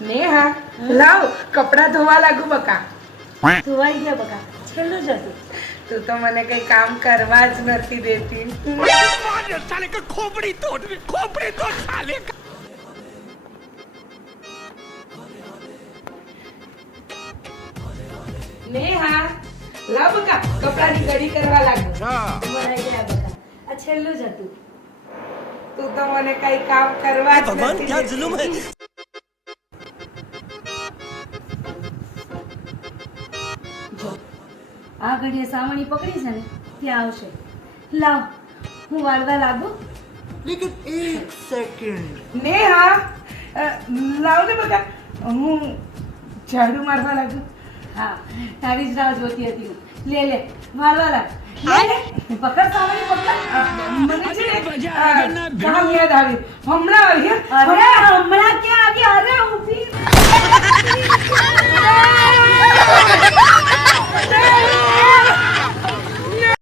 નેહા લાવ કપડા ધોવા લાગુ બકા. ધોવાઈ ગયા બકા, છેલ્લું જ હતું. તું તો મને કઈ કામ કરવા જ નથી દેતી. साले का खोपड़ी तोड़ साले का। નેહા લાવ બકા કપડાની ઘડી કરવા લાગુ. ધોવાઈ ગયા બકા, આ છેલ્લું જ હતું. તું તો મને કઈ કામ કરવા જ भगवान નથી क्या દેતી. जुल्म है। જો આ ઘડીએ સાવણી પકડી છે ને ત્યાં આવશે. લાવ હું વાળવા લાગુ. लेकिन एक सेकंड। નેહા લાવ ને બકા હું ઝાડુ મારવા લાગુ. હા, તારી જ રાહ જોતી હતી હું. લે લે વાળવા લાગ. લે લે પકડ સાવણી પકડ. મને છે ને કામ યાદ આવ્યું. હમણાં આવી અરે